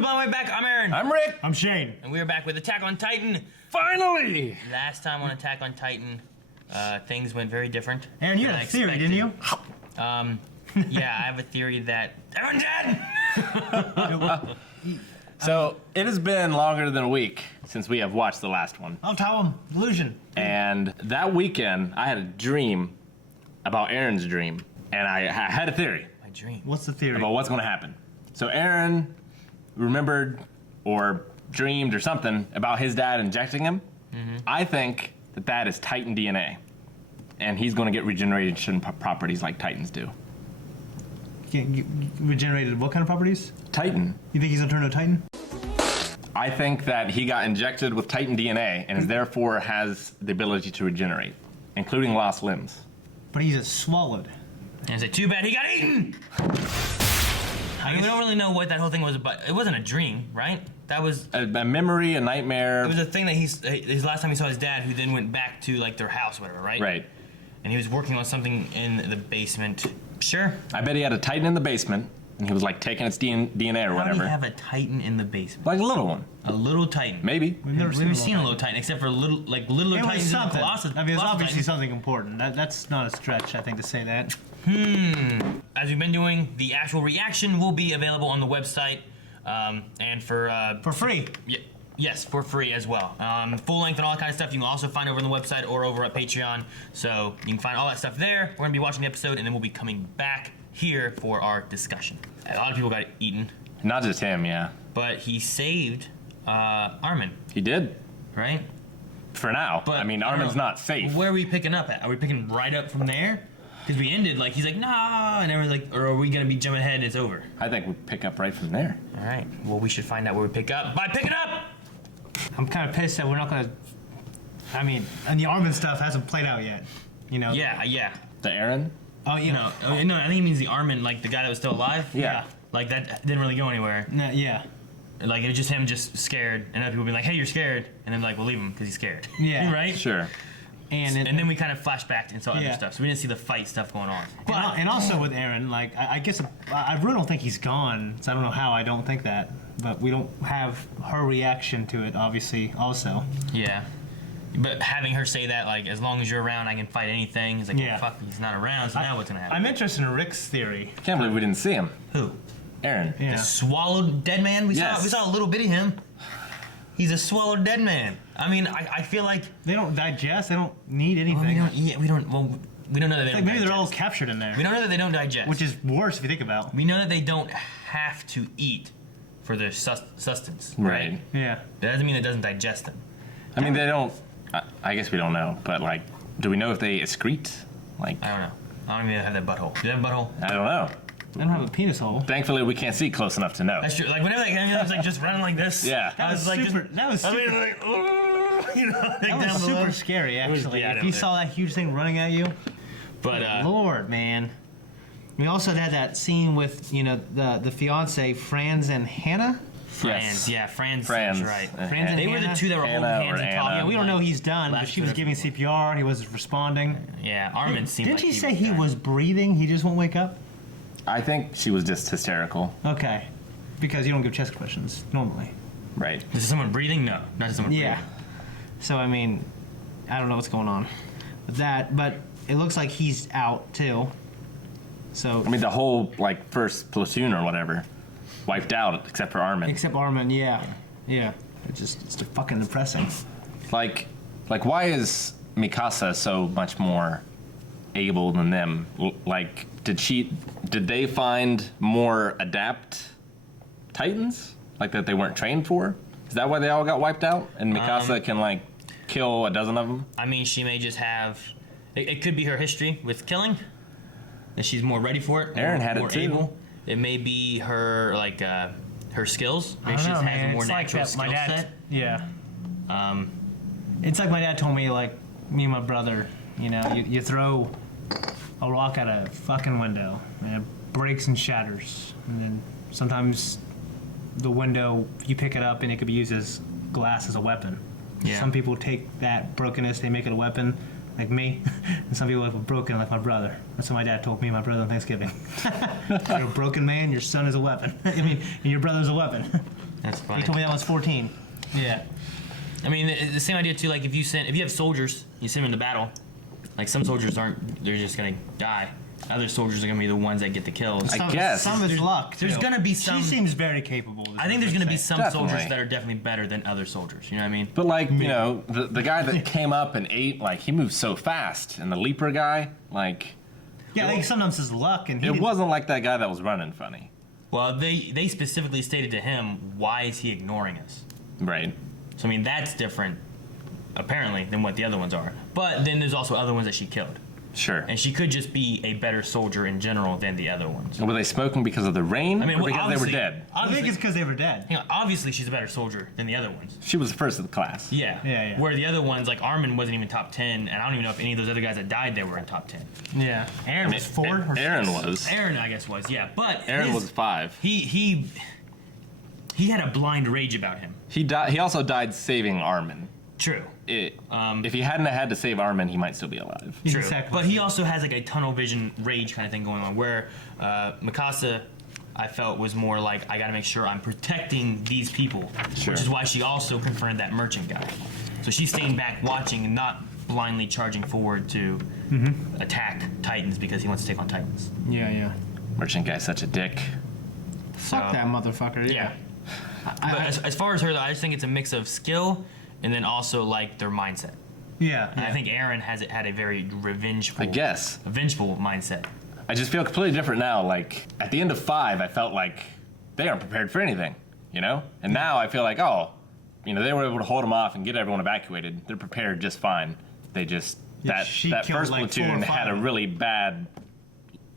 We're by the way back. I'm Aaron. I'm Rick. I'm Shane. And we are back with Attack on Titan. Finally! Last time on Attack on Titan, things went very different. Aaron, you had a theory, didn't you? Yeah, I have a theory that everyone's dead! So, it has been longer than a week since we have watched the last one. I'll tell him. Delusion. And that weekend, I had a dream about Aaron's dream. And I had a theory My dream. What's the theory? about what's going to happen. So, Aaron remembered or dreamed or something about his dad injecting him. Mm-hmm. I think that that is Titan DNA. And he's going to get regeneration properties like Titans do. You regenerated what kind of properties? Titan. You think he's gonna turn into a Titan? I think that he got injected with Titan DNA and therefore has the ability to regenerate, including lost limbs. But he's a swallowed. And I say, too bad he got eaten! I mean, we don't really know what that whole thing was about. It wasn't a dream, right? That was... A memory, a nightmare. It was a thing that his last time he saw his dad, who then went back to, like, their house or whatever, right? Right. And he was working on something in the basement. Sure. I bet he had a Titan in the basement, and he was like taking its DNA or How do whatever. you have a Titan in the basement? Like a little one. A little Titan. Maybe. We've never seen a little Titan, except for littler It was Titans in the something. Colossus. I mean, it's Colossus obviously Titan. something important. That's not a stretch, I think, to say that. As we've been doing, the actual reaction will be available on the website, and For free. Yes, for free as well. Full length and all that kind of stuff you can also find over on the website or over at Patreon. So you can find all that stuff there. We're gonna be watching the episode, and then we'll be coming back here for our discussion. A lot of people got eaten, Not just him, yeah. but he saved Armin, He did. right? For now. But I mean, I don't Armin's know. not safe. Where are we picking up at? Are we picking right up from there? Because we ended like he's like nah, and everyone's like, or are we gonna be jumping ahead and it's over? I think we pick up right from there. All right. Well, we should find out where we pick up by picking up. I'm kind of pissed that we're not gonna. I mean, and the Armin stuff hasn't played out yet. You know? Yeah. The Aaron? Oh, you know. No, I think he means the Armin, like the guy that was still alive. Yeah. Like that didn't really go anywhere. No, yeah. Like it was just him, just scared, and other people being like, "Hey, you're scared," and then like, "We'll leave him because he's scared." Yeah. Right. Sure. And then we kind of flashed back and saw other Yeah. stuff, so we didn't see the fight stuff going on. And also with Aaron, like, I guess I really don't think he's gone. So I don't know how I don't think that. But we don't have her reaction to it, obviously, also. Yeah. But having her say that, like, as long as you're around, I can fight anything. He's like, Yeah. well, fuck, he's not around, so now what's gonna happen? I'm interested in Rick's theory. Can't believe we didn't see him. Who? Aaron. Yeah. The swallowed dead man? We Yes. saw a little bit of him. He's a swallowed dead man. I mean, I feel like They don't digest. They don't need anything. we don't know that they Like don't maybe they're all digest. captured in there. We don't know that they don't digest. Which is worse if you think about. We know that they don't have to eat for their sustenance. Right. Yeah. That doesn't mean it doesn't digest them. I mean, they don't. I guess we don't know, but like, do we know if they excrete? Like, I don't know. I don't even have that butthole. Do you have a butthole? I don't know. They don't have a penis hole. Thankfully, we can't see close enough to know. That's true. Like whenever I was like just running like this. Yeah. I was like super. just. That was I super. mean, like, oh, you know, like That down was below. super scary, actually. yeah, if down you there. saw that huge thing running at you, But Lord, man. We also had that scene with the fiance Franz and Hannah. Franz, yeah, Franz. Franz. That's right. Franz and They were the Hannah? two that were holding Hannah hands or and Anna. talking. Yeah, we don't know he's done, but last she was giving before. CPR. He was responding. Yeah, Armin seemed Didn't like she say he dying. was breathing? He just won't wake up. I think she was just hysterical. Okay, because you don't give chest compressions normally. Right. Is someone breathing? No, not just someone Yeah. breathing. So I mean, I don't know what's going on with that, but it looks like he's out too. So I mean, the whole like first platoon or whatever wiped out except for Armin. except Armin, yeah. It's fucking depressing. Like why is Mikasa so much more able than them? Like, did they find more adept Titans like that they weren't trained for? Is that why they all got wiped out? And Mikasa can like kill a dozen of them? I mean, she may just have. It could be her history with killing, and she's more ready for it. Aaron more, had it more too. Able. It may be her like her skills. I Maybe don't she know, just has man. a more It's like natural that. My skill dad. set. Yeah. It's like my dad told me, like me and my brother. You throw a rock at a fucking window and it breaks and shatters, and then sometimes the window you pick it up and it could be used as glass as a weapon. Yeah. Some people take that brokenness, they make it a weapon, like me, and some people have a broken, like my brother. That's what my dad told me and my brother on Thanksgiving. You're a broken man, your son is a weapon. I mean, and your brother's a weapon. That's funny. He told me that was 14. Yeah. I mean, the same idea too. Like if you have soldiers, you send them into battle. Like some soldiers they're just gonna die. Other soldiers are gonna be the ones that get the kills. I guess. Some is luck. There's too. gonna be some. She seems very capable. I think there's gonna be some Definitely. soldiers that are definitely better than other soldiers. You know what I mean? But like, you know, the guy that came up and ate, like he moved so fast, and the leaper guy, like, Yeah, like sometimes it's luck, and he it didn't- wasn't like that guy that was running funny, Well, they specifically stated to him, why is he ignoring us? right? So I mean, that's different, apparently, than what the other ones are. But then there's also other ones that she killed, Sure. and she could just be a better soldier in general than the other ones. Were they smoking because of the rain, I mean, or well, because they were obviously- dead? I think it's because they were dead. You know, obviously, she's a better soldier than the other ones. She was the first of the class. Yeah. Yeah, yeah. Where the other ones, like Armin, wasn't even top 10, and I don't even know if any of those other guys that died there were in top 10. Yeah. Aaron was 4 or 6. Aaron was. Aaron, I guess, was, yeah. But Aaron his- was 5. He had a blind rage about him. He died. He also died saving Armin. True. If he hadn't had to save Armin, he might still be alive. He's True. exactly- But he also has like a tunnel vision rage kind of thing going on, where Mikasa, I felt, was more like, I gotta make sure I'm protecting these people. Sure. Which is why she also confronted that merchant guy. So she's staying back watching and not blindly charging forward to attack Titans because he wants to take on Titans. Yeah. Merchant guy's such a dick. Fuck that motherfucker. Yeah. But as far as her, though, I just think it's a mix of skill and then also like their mindset. Yeah. And I think Aaron had a very revengeful, I guess. vengeful mindset. I just feel completely different now. Like at the end of 5, I felt like they aren't prepared for anything, you know. And now I feel like, oh, you know, they were able to hold them off and get everyone evacuated. They're prepared just fine. They just Yeah, she that killed, first like, 4 or platoon had a 5. really bad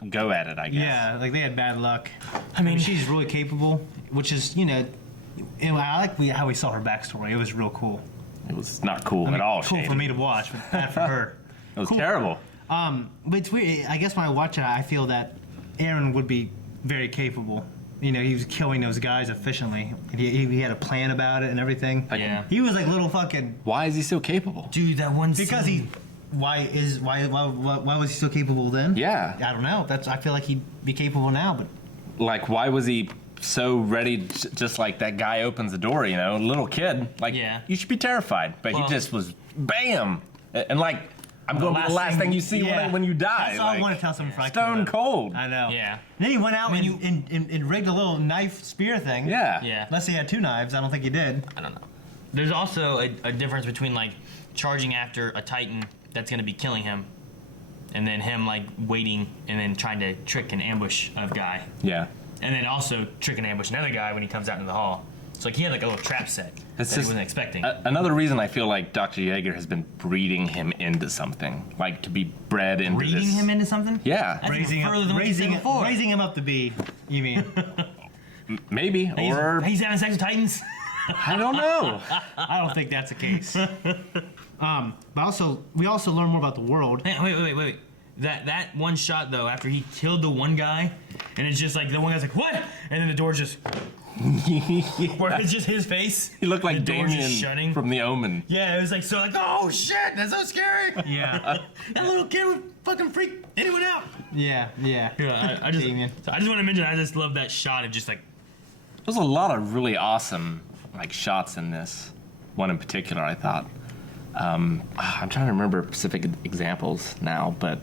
go at it, I guess. Yeah, like they had bad luck. I mean, she's really capable, which is, you know, I like how we saw her backstory. It was real cool. It was not cool I mean, at all. cool Shady. for me to watch, but bad for her. It was Cool. terrible. But it's weird. I guess when I watch it, I feel that Aaron would be very capable. You know, he was killing those guys efficiently. He had a plan about it and everything. Yeah. He was like little fucking. Why is he so capable? Dude, that one Because scene. why was he so capable then? Yeah. I don't know. I feel like he'd be capable now, but Like, why was he so ready? Just like that guy opens the door, you know, little kid. Like, Yeah. you should be terrified. But Well- he just was bam, and like, I'm going to be the last thing you see yeah. when you die. That's all I like, want to tell someone before I kill Stone them. cold. I know. Yeah. And then he went out I mean, and rigged a little knife spear thing. Yeah. Yeah. Unless he had 2 knives, I don't think he did. I don't know. There's also a difference between like charging after a Titan that's gonna be killing him, and then him like waiting and then trying to trick and ambush a guy, Yeah. and then also trick and ambush another guy when he comes out into the hall. So like he had like a little trap set that he wasn't expecting. Another reason I feel like Dr. Yeager has been breeding him into something, like to be bred into Reading this. him into something? Yeah. That's even further than what you said before. raising him up to be, you mean? Maybe, or He's having sex with Titans. I don't know. I don't think that's the case. But we also learn more about the world. Hey, wait. That one shot though, after he killed the one guy, and it's just like the one guy's like, what? And then the door just, where it's just his face. He looked like the door's just Damien shutting. from The Omen. Yeah, it was like so like, oh shit, that's so scary. Yeah, That little kid would fucking freak anyone out. yeah. Yeah, I just Damien. so I just want to mention I just love that shot of just like There's a lot of really awesome like shots in this. One in particular, I thought. I'm trying to remember specific examples now, but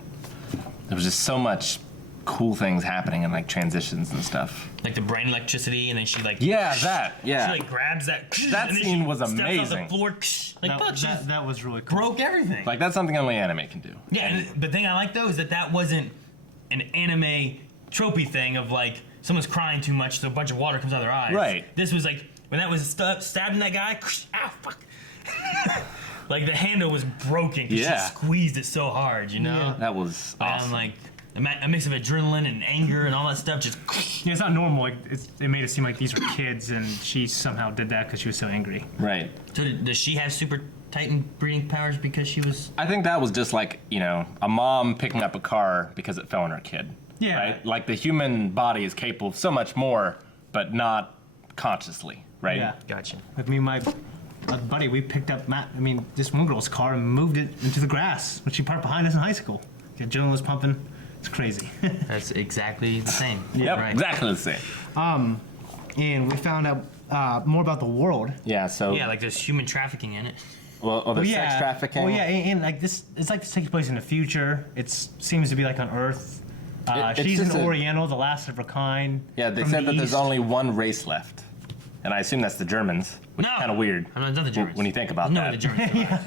there was just so much cool things happening and like transitions and stuff. the brain electricity, and then she like Yeah, she yeah. like grabs that That and then scene she was steps amazing. off the floor like fuck, she just That was really cool. broke everything. Like that's something only anime can do. Yeah, and the thing I like though is that wasn't an anime tropey thing of like someone's crying too much, so a bunch of water comes out of their eyes. Right. This was like when that was stabbing that guy. Ah, fuck. Like the handle was broken because Yeah. she squeezed it so hard, you know. Yeah. That was awesome. Like a mix of adrenaline and anger and all that stuff. Just Yeah, it's not normal. Like it made it seem like these were kids, and she somehow did that because she was so angry. Right. so does she have super Titan breathing powers because she was? I think that was just like, you know, a mom picking up a car because it fell on her kid. Yeah. Right? Like the human body is capable of so much more, but not consciously, right? Yeah. Gotcha. Like me and my buddy, we picked up this one girl's car and moved it into the grass when she parked behind us in high school. The adrenaline was pumping. It's crazy. That's exactly the same. Yep, Right. exactly the same. And we found out more about the world. Yeah. So Yeah, like there's human trafficking in it. well, there's sex trafficking. Well, yeah, and like this, it's like this takes place in the future. It seems to be like on Earth. It's She's just an a- Oriental, the last of her kind. Yeah, they from said the that there's East. only one race left, and I assume that's the Germans, which No. is kind of weird. I don't know, it's not the Germans. when you think about no, that. the Germans.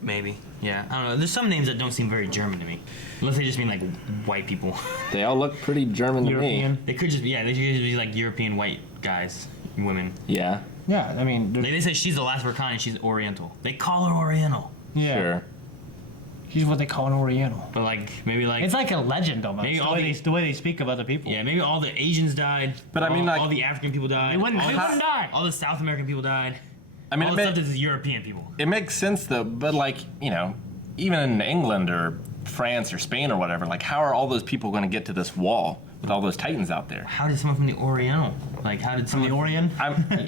Maybe. Yeah, I don't know. There's some names that don't seem very German to me. Unless they just mean like white people. They all look pretty German to European. They could just be, yeah, they could just be like European white guys, women. me. Yeah. Yeah, I mean, They say she's the last of her kind and she's Oriental. They call her Oriental. yeah, Sure. she's what they call an Oriental. But like, maybe like. It's like a legend almost. Maybe The all way, the- the way they speak of other people. Yeah, maybe all the Asians died. But I mean, like- all the African people died. They wouldn't die. All the South American people died. I mean, all it, the ma- stuff that's European people. it makes sense though, but like, you know, even in England or France or Spain or whatever, like, how are all those people going to get to this wall with all those Titans out there? How did someone from the Oriental? Like, how did From someone the Orient.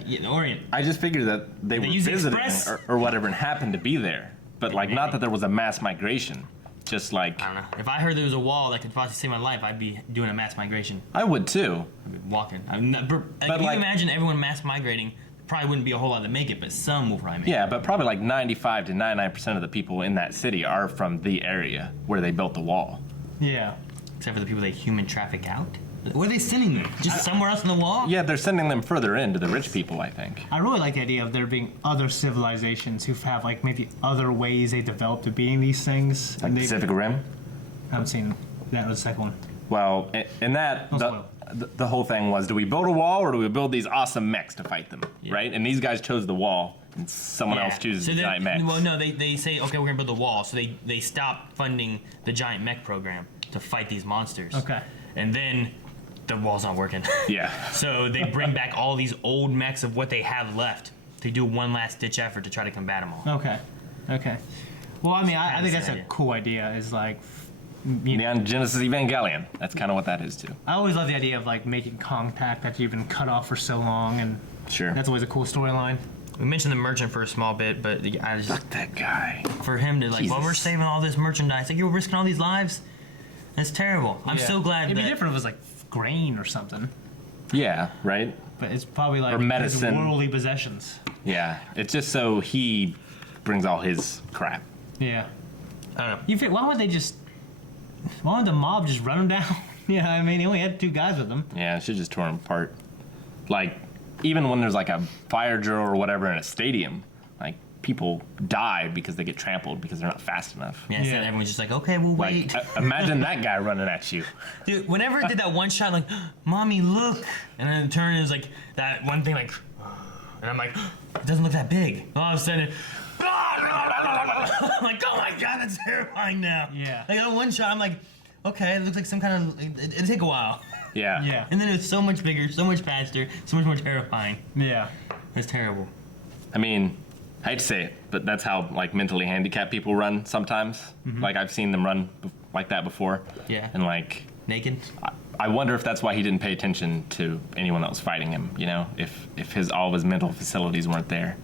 Yeah, the Orient. I just figured that they were use visiting Express? or whatever and happened to be there, but like, not Maybe. that there was a mass migration. Just like, I don't know. If I heard there was a wall that could possibly save my life, I'd be doing a mass migration. I would too. I'd be walking. I'm not, but if you like- imagine everyone mass migrating, probably wouldn't be a whole lot that make it, but some will probably make it. Yeah, but probably like 95 to 99% of the people in that city are from the area where they built the wall. Yeah. Except for the people they human traffic out. Where are they sending them? Just somewhere else in the wall? Yeah, they're sending them further in to the rich people, I think. I really like the idea of there being other civilizations who have like maybe other ways they developed of beating these things. Like and they Pacific Rim. I haven't seen that was the second one. Well, in that, No the, spoil. the whole thing was, do we build a wall or do we build these awesome mechs to fight them, right? And these guys chose the wall, and someone else chooses the then- giant mechs. Well, no, they say, okay, we're going to build a wall. So they stop funding the giant mech program to fight these monsters. Okay. And then the wall's not working. Yeah. So they bring back all these old mechs of what they have left to do one last ditch effort to try to combat them all. Okay. Okay. Well, I mean, I Kinda think that's sad a idea. cool idea. Is like, Neon Genesis Evangelion. That's kind of what that is too. I always love the idea of like making contact after you've been cut off for so long, and Sure. that's always a cool storyline. We mentioned the merchant for a small bit, but I just, Fuck that guy. for him to like, well, we're Jesus. saving all this merchandise. Like, you're risking all these lives? That's terrible. I'm Yeah. so glad It'd that. be different if it was like grain or something, Yeah, right? but it's probably like Or medicine. his worldly possessions. Yeah. It's just so he brings all his crap. Yeah. I don't know. You feel, why would they just? Why would the mob just run him down? Yeah, I mean, he only had 2 guys with him. Yeah, it should just tore him apart. Like, even when there's like a fire drill or whatever in a stadium, like, people die because they get trampled because they're not fast enough. Yeah, instead Yeah. everyone's just like, okay, we'll wait. Like, imagine that guy running at you. Dude, whenever it did that one shot, like, mommy, look. And then it turned, it was like, that one thing, like, and I'm like, it doesn't look that big. All of a sudden, I'm like, oh my god, that's terrifying now. Yeah. Like, that one shot, I'm like, okay, it looks like some kind of, it'd take a while. Yeah. Yeah. And then it was so much bigger, so much faster, so much more terrifying. Yeah. It's terrible. I mean, I hate to say it, but that's how like mentally handicapped people run sometimes. Like I've seen them run like that before. Yeah. And like, Naked? I wonder if that's why he didn't pay attention to anyone that was fighting him. You know, if all of his mental facilities weren't there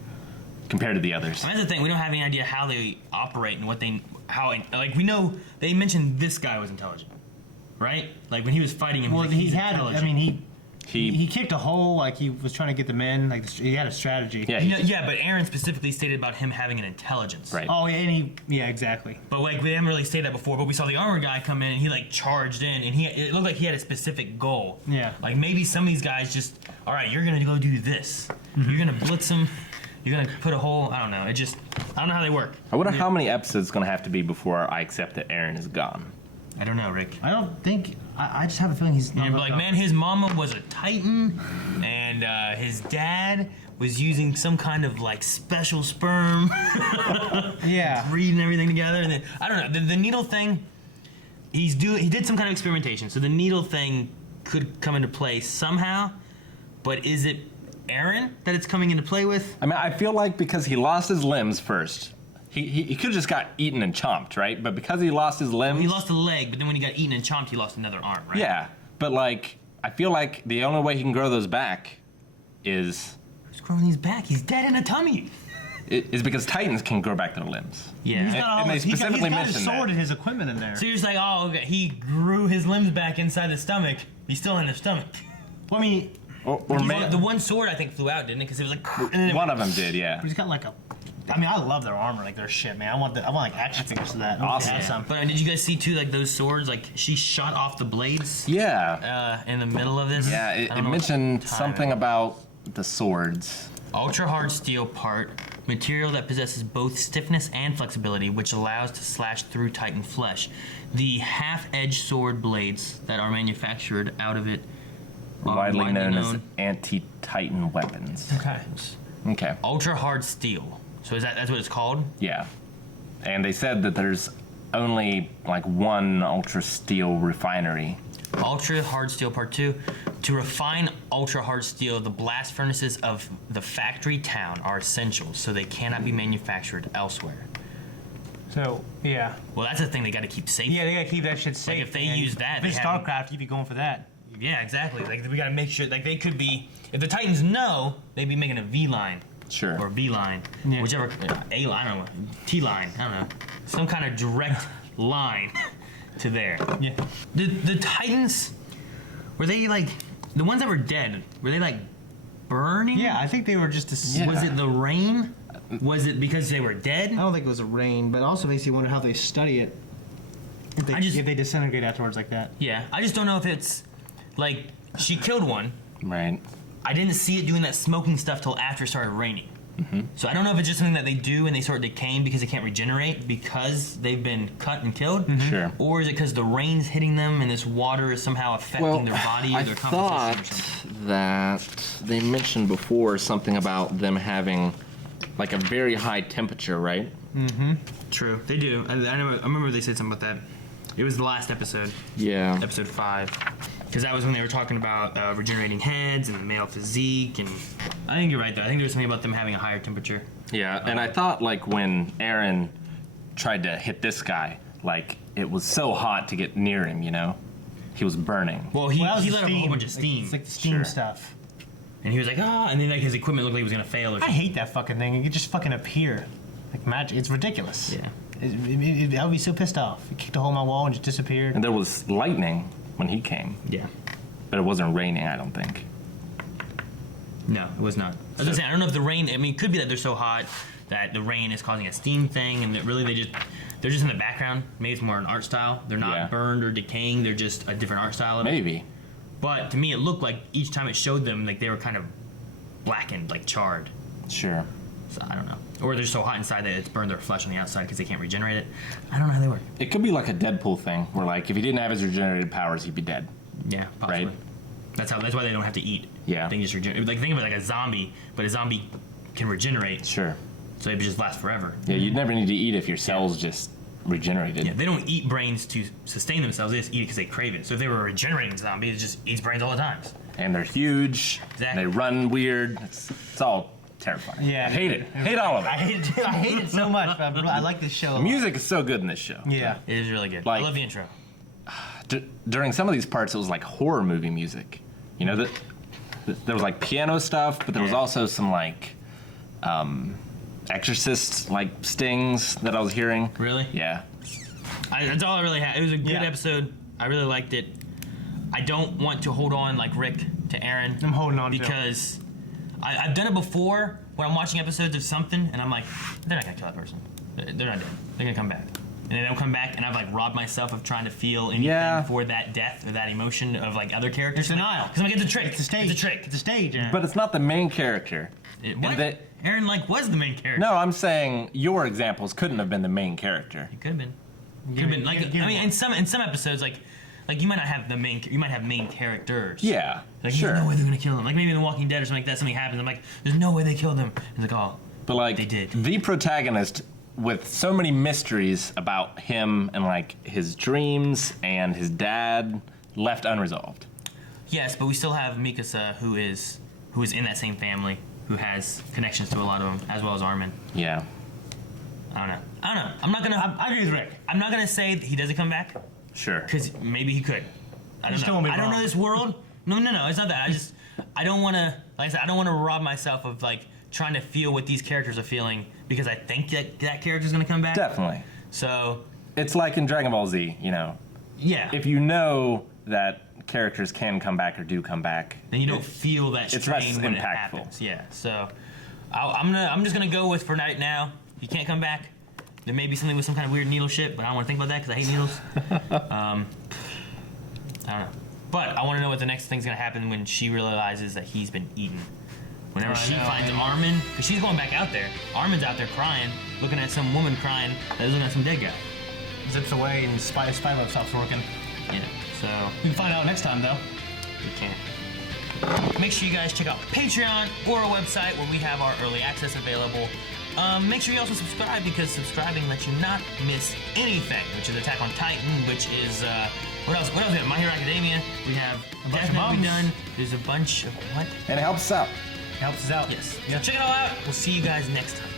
compared to the others. That's the thing, we don't have any idea how they operate and what they, like, we know, they mentioned this guy was intelligent. Right? Like, when he was fighting him, Well, like, he he's had. intelligent. I mean, He he kicked a hole. Like he was trying to get them in. Like he had a strategy. yeah. Yeah, yeah, but Aaron specifically stated about him having an intelligence. Right. Oh, yeah, and he. Yeah, exactly. But like we haven't really stated that before. But we saw the armor guy come in and he like charged in and it looked like he had a specific goal. Yeah. Like maybe some of these guys just, all right, you're gonna go do this. You're gonna blitz him. You're gonna put a hole. I don't know. I don't know how they work. I wonder how many episodes it's gonna have to be before I accept that Aaron is gone. I don't know, Rick. I don't think. I just have a feeling he's. You're like, man, his mama was a Titan, and his dad was using some kind of like special sperm. Yeah. Breeding everything together, and then I don't know the needle thing. He did some kind of experimentation, so the needle thing could come into play somehow. But is it Aaron that it's coming into play with? I mean, I feel like because he lost his limbs first, he could have just got eaten and chomped, right? But because he lost his limbs, He lost a leg, but then when he got eaten and chomped, he lost another arm, right? yeah. But like, I feel like the only way he can grow those back is Who's growing these back? He's dead in a tummy. because Titans can grow back their limbs. Yeah. He's got all and they his, he's got specifically his mentioned sword that. and his equipment in there. So you're just like, oh, okay, he grew his limbs back inside the stomach. He's still in the stomach. Well, I mean, Or The one sword I think flew out, didn't it? Because it was like. And then it one went- of them did, yeah. He's got like a. I mean, I love their armor, like their shit, man. I want like action figures to that. Awesome. Have some. But did you guys see too, like those swords? Like she shot off the blades Yeah. in the middle of this. Yeah, I it don't know what mentioned time something it- about the swords. Ultra hard steel part, material that possesses both stiffness and flexibility, which allows to slash through Titan flesh. The half-edged sword blades that are manufactured out of it are Widely known as anti-Titan weapons. Okay. Okay. ultra hard steel. So that's what it's called? Yeah. And they said that there's only like one ultra steel refinery. Ultra hard steel part 2. To refine ultra hard steel, the blast furnaces of the factory town are essential, so they cannot be manufactured elsewhere. So yeah. Well, that's the thing they got to keep safe. Yeah, they gotta keep that shit safe. if they man. use that, if it's they have- StarCraft, you'd be going for that. Yeah, exactly. Like we gotta make sure. Like they could be. If the Titans know, they'd be making a V line. Sure. Or B line. Yeah. Whichever. A line. I don't know. T line. I don't know. Some kind of direct line to there. Yeah. The Titans. Were they like the ones that were dead? Were they like burning? Yeah, I think they were just. Yeah. Was it the rain? Was it because they were dead? I don't think it was a rain, but also makes you wonder how they study it. If they, if they disintegrate afterwards like that. Yeah. I just don't know if it's like she killed one. Right. I didn't see it doing that smoking stuff till after it started raining. So I don't know if it's just something that they do and they start decaying because they can't regenerate because they've been cut and killed. Sure. Or is it because the rain's hitting them and this water is somehow affecting their body or I their composition or something? thought that they mentioned before something about them having like a very high temperature, right? True, they do. I remember they said something about that. It was the last episode, Yeah. episode 5. Because that was when they were talking about regenerating heads and male physique, and I think you're right though. I think there was something about them having a higher temperature. Yeah, and I thought like when Aaron tried to hit this guy, like it was so hot to get near him, you know? He was burning. Well, he Well, that was let the out a whole steam. bunch of steam, It's like the steam Sure. stuff. and he was like, ah, and then like his equipment looked like it was gonna fail or I something. hate that fucking thing. It could just fucking appear. Like magic. It's ridiculous. Yeah. I would be so pissed off. It kicked a hole in my wall and just disappeared. And there was lightning when he came, Yeah. but it wasn't raining, I don't think. No, it was not. I was gonna say, I don't know if the rain. I mean, it could be that they're so hot that the rain is causing a steam thing, and that really they're just in the background. Maybe it's more an art style. They're not Yeah. burned or decaying. They're just a different art style. Of it. Maybe. But to me, it looked like each time it showed them, like they were kind of blackened, like charred. Sure. So I don't know. Or they're so hot inside that it's burned their flesh on the outside because they can't regenerate it. I don't know how they work. It could be like a Deadpool thing, where like if he didn't have his regenerated powers, he'd be dead. Yeah, possibly. Right. That's why they don't have to eat. Yeah. They can just regenerate. Like think of it like a zombie, but a zombie can regenerate, Sure. so it just lasts forever. Yeah, you'd never need to eat if your cells just regenerated. Yeah, they don't eat brains to sustain themselves. They just eat it because they crave it. So if they were a regenerating zombie, it just eats brains all the time. And they're huge. Exactly. They run weird. It's all terrifying. Yeah. I hate it. Hate all of I it. hate it too. I hate it so much, but I like this show. The music is so good in this show. Yeah. It is really good. Like- I love the intro. During some of these parts, it was like horror movie music. You know, that there was like piano stuff, but there was Yeah. also some like Exorcist like stings that I was hearing. Really? Yeah. That's all I really had. It was a good Yeah. episode. I really liked it. I don't want to hold on like Rick to Aaron. I'm holding on to it. because I've done it before when I'm watching episodes of something and I'm like, they're not gonna kill that person. They're not dead. They're gonna come back. And then they'll come back and I've like robbed myself of trying to feel anything Yeah. for that death or that emotion of like other characters. It's denial. Because I'm like, it's a trick. It's a stage. It's a trick. It's a stage. Aaron. But it's not the main character. What? And they- Aaron like was the main character. No, I'm saying your examples couldn't have been the main character. It could have been. Could Give have me- been. Like give me I mean, one. in some episodes, like you might not have the main. You might have main characters. Yeah, Like sure. there's no way they're gonna kill him. Like maybe in The Walking Dead or something like that, something happens. I'm like, there's no way they killed him. And like, oh, But like They did. the protagonist with so many mysteries about him and like his dreams and his dad left unresolved. yes, but we still have Mikasa, who is in that same family, who has connections to a lot of them, as well as Armin. Yeah. I don't know. I'm not gonna. I agree with Rick. I'm not gonna say that he doesn't come back Sure. because maybe he could. I don't still know. won't be I don't wrong. know this world. No. It's not that. I don't want to. Like I said, I don't want to rob myself of like trying to feel what these characters are feeling because I think that character's gonna come back. Definitely. So It's like in Dragon Ball Z, you know. yeah. If you know that characters can come back or do come back. Then you don't feel that It's strain less when it impactful. happens. Yeah. So I'm just gonna go with for right now. If you can't come back, there may be something with some kind of weird needle shit, but I don't want to think about that because I hate needles. I don't know. But I want to know what the next thing's gonna happen when she realizes that he's been eaten. Whenever she finds Armin, because she's going back out there. Armin's out there crying, looking at some woman crying that is looking at some dead guy. Zips away and Spyweb stops working. Yeah. So We can find out next time, though. you can't. Make sure you guys check out Patreon or our website where we have our early access available. Make sure you also subscribe because subscribing lets you not miss anything, which is Attack on Titan, which is what else? What else? We have My Hero Academia. We have bunch Death of Note mums. done. There's a bunch of what? And it helps us out. Helps us out. Yes. So check it all out. We'll see you guys next time.